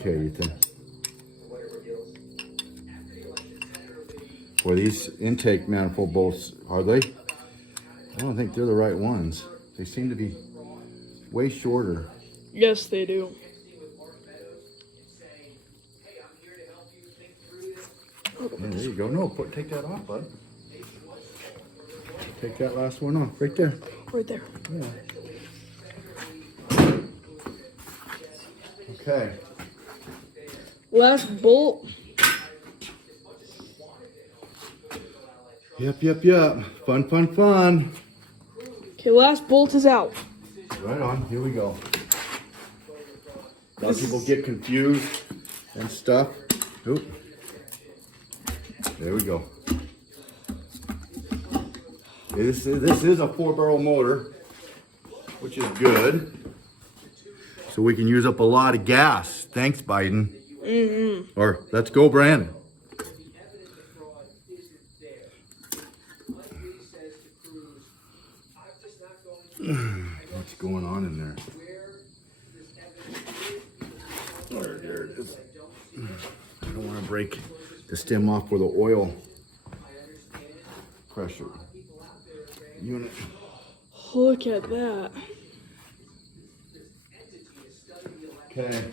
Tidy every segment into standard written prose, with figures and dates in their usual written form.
Okay, Ethan. Boy, these intake manifold bolts, are they? I don't think they're the right ones. They seem to be way shorter. Yes, they do. Yeah, there you go. No, take that off, bud. Take that last one off, right there. Right there. Yeah. Okay. Last bolt. Yep. Fun. Okay, last bolt is out. Right on. Here we go. A lot of people get confused and stuff. Oop. There we go. This is a 4-barrel motor, which is good. So we can use up a lot of gas. Thanks, Biden. Or let's go, Brandon. What's going on in there? There it is. I don't want to break the stem off with the oil pressure unit. Look at that. Okay.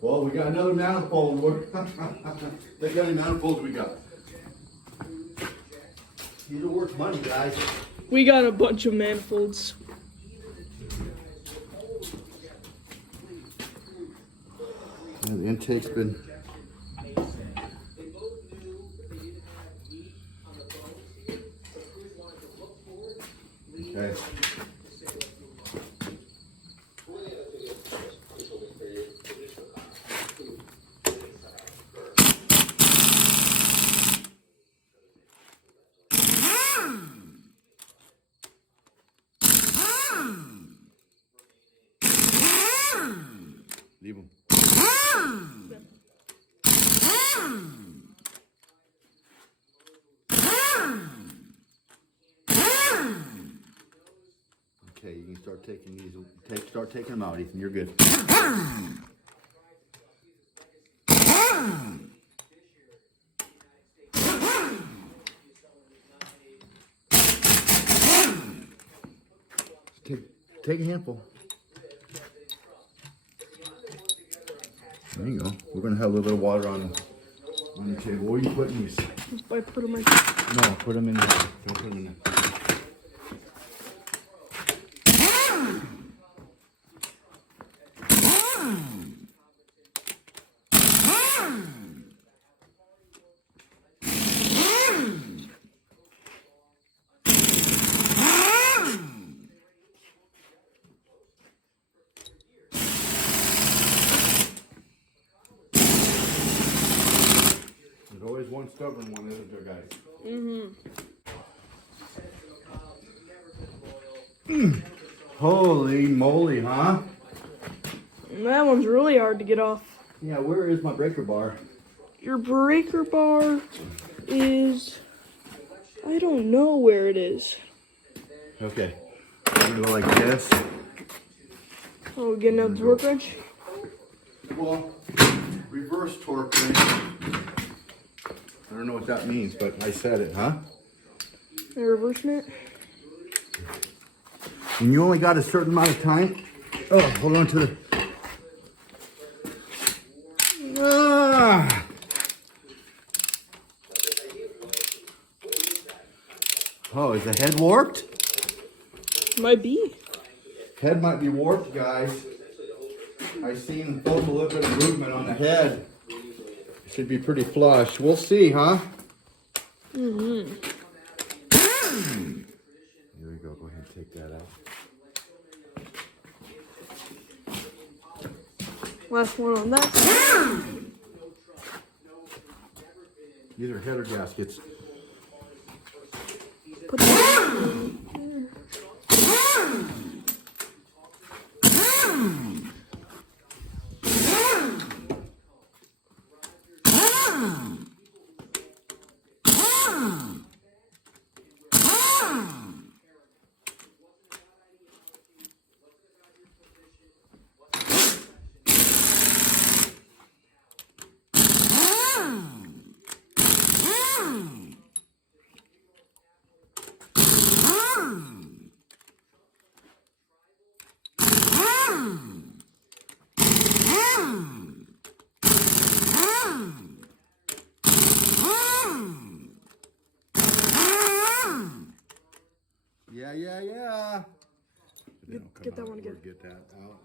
Well, we got another manifold. Look how many manifolds we got. These are worth money, guys. We got a bunch of manifolds. Yeah, the intake's been. Okay. Leave them. Okay, you can start taking these. Start taking them out, Ethan. You're good. Take a handful. There you go. We're gonna have a little bit of water on the table. Where are you putting these? Just by putting my. No, put them in there. Don't put them in there. There's always one stubborn one, isn't there, guys? Holy moly, huh? That one's really hard to get off. Yeah, where is my breaker bar? Your breaker bar is... I don't know where it is. Okay. I'm gonna go like this. Oh, getting out the torque wrench? Well, reverse torque wrench. I don't know what that means, but I said it, huh? The reversing it? And you only got a certain amount of time. Oh, hold on to the. Ah. Oh, is the head warped? Might be. Head might be warped, guys. I seen felt a little bit of movement on the head. Should be pretty flush. We'll see, huh? Here we go. Go ahead and take that out. Last one on that. These are header gaskets. Put that. Yeah, yeah, yeah. Get that one again. Get that out.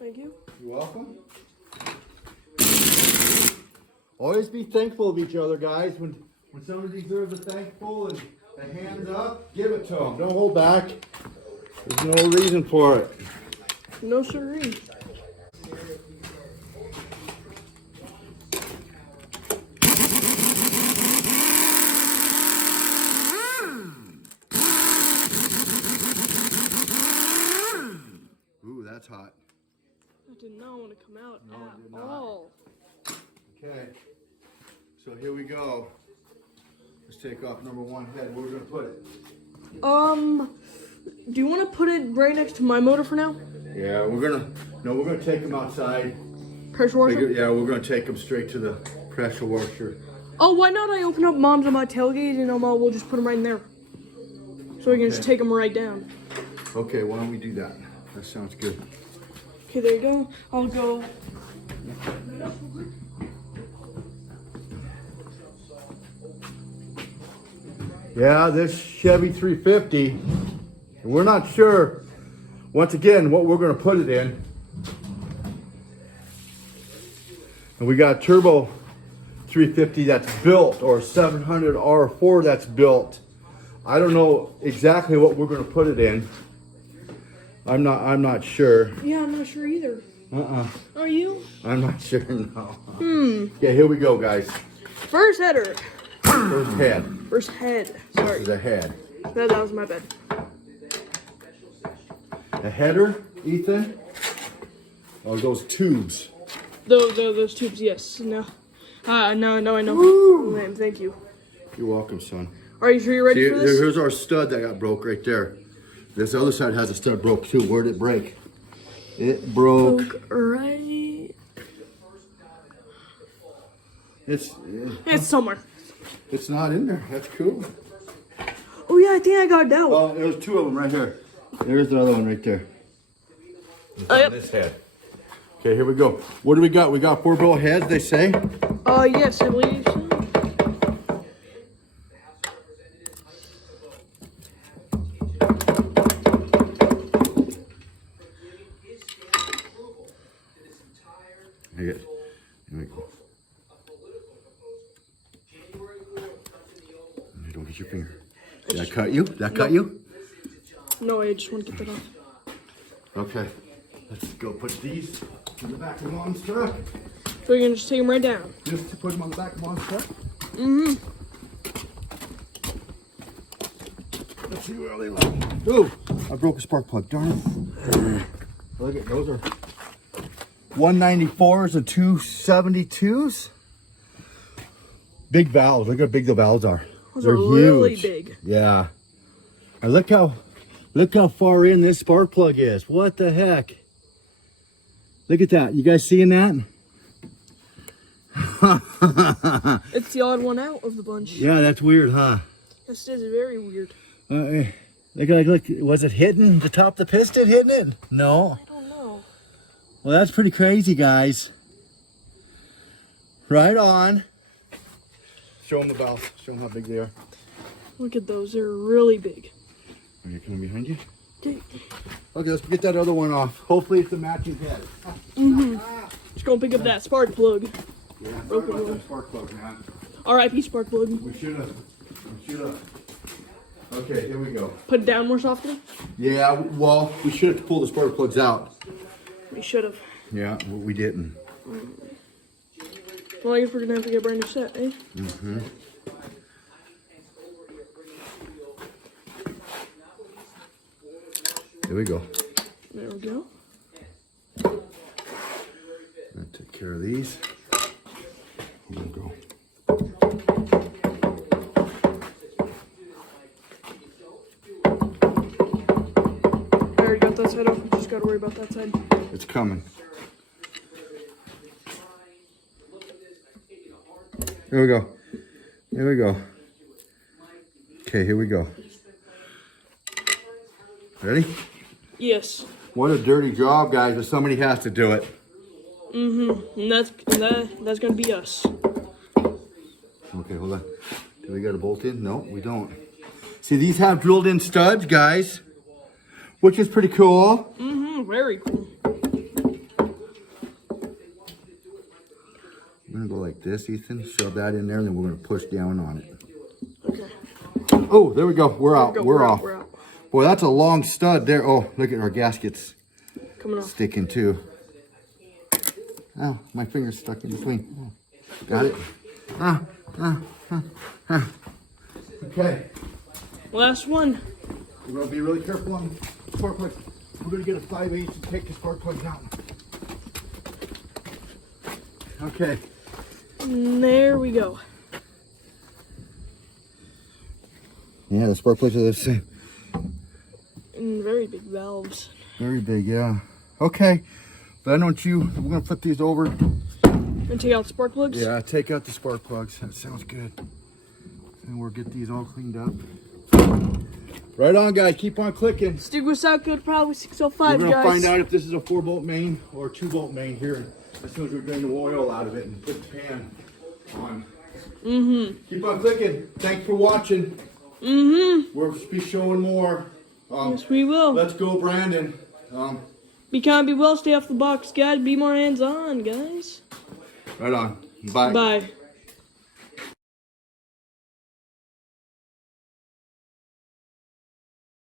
Thank you. You're welcome. Always be thankful of each other, guys. When somebody deserves a thankful and a hands up, give it to them. Don't hold back. There's no reason for it. No siree. Ooh, that's hot. That did not want to come out No, it did at not. all. Okay. So here we go. Let's take off number one head. Where are we gonna put it? Do you want to put it right next to my motor for now? Yeah, we're gonna take them outside. Pressure washer? Yeah, we're gonna take them straight to the pressure washer. Oh, why not I open up Mom's on my tailgate and we'll just put them right in there. So we can just take them right down. Okay, why don't we do that? That sounds good. Okay, there you go. I'll go. Yeah, this Chevy 350, we're not sure, once again, what we're gonna put it in. And we got turbo 350 that's built, or 700 R4 that's built. I don't know exactly what we're gonna put it in. I'm not sure. Yeah, I'm not sure either. Are you? I'm not sure, no. Okay, here we go, guys. First header. First head. First head. This Sorry. is a head. That was my bad. A header, Ethan? Oh, those tubes. Those tubes, yes. No. No, I know. Woo! Thank you. You're welcome, son. Are you sure you're ready See, for this? here's our stud that got broke right there. This other side has a stud broke too. Where'd it break? It broke. Right. It's somewhere. it's not in there. That's cool. Oh yeah, I think I got it out. Oh, there's two of them right here. There's the other one right there. Yep. This head. Okay, here we go. What do we got? We got 4 barrel heads, they say. Yes, I believe so. Here we go. Hey, don't get your finger. Did that cut you? Did that cut you? No, I just want to get that off. Okay. Let's go put these in the back of Mom's truck. So you're gonna just take them right down. Just to put them on the back of Mom's truck. Mm-hmm. Let's see where they lie. Ooh, I broke a spark plug. Darn it. Look at those are 194s and 272s. Big valves. Look how big the valves are. Those They're are really huge. big. Yeah. And look how far in this spark plug is. What the heck? Look at that. You guys seeing that? It's the odd one out of the bunch. Yeah, that's weird, huh? This is very weird. Look, was it hitting the top of the piston? Hitting it? No. I don't know. Well, that's pretty crazy, guys. Right on. Show them the valves. Show them how big they are. Look at those. They're really big. Okay, coming behind you. Okay. Okay, let's get that other one off. Hopefully it's a matching head. Just gonna pick up that spark plug. Yeah, sorry Broken about one. that spark plug, man. R.I.P. spark plug. We should have. Okay, here we go. Put it down more softly. Yeah, well, we should have pulled the spark plugs out. We should have. Yeah, but we didn't. Well, I guess we're gonna have to get a brand new set, eh? Mm-hmm. Here we go. There we go. I'll take care of these. Here we go. I already got that side off. We just gotta worry about that side. It's coming. Here we go. Here we go. Okay, here we go. Ready? Yes. What a dirty job, guys, but somebody has to do it. And that's gonna be us. Okay, hold on. Do we got a bolt in? No, we don't. See, these have drilled in studs, guys, which is pretty cool. Very cool. I'm gonna go like this, Ethan. Shove that in there, and then we're gonna push down on it. Okay. Oh, there we go. We're out. We're off. We're out. Boy, that's a long stud there. Oh, look at our gaskets Coming off. sticking too. Oh, my finger's stuck in between. Oh, got it. Okay. Last one. We're gonna be really careful on spark plugs. We're gonna get a 5/8 and take the spark plugs out. Okay. And there we go. Yeah, the spark plugs are the same. And very big valves. Very big, yeah. Okay. But we're gonna flip these over. And take out the spark plugs? Yeah, take out the spark plugs. That sounds good. And we'll get these all cleaned up. Right on, guys. Keep on clicking. Stick with South Good Probably 605, We're guys. gonna find out if this is a 4-bolt main or a 2-bolt main here as soon as we drain the oil out of it and put the pan on. Keep on clicking. Thanks for watching. We'll be showing more. Yes, we will. Let's go, Brandon. Be kind, be well, stay off the box, guys. Be more hands-on, guys. Right on. Bye. Bye.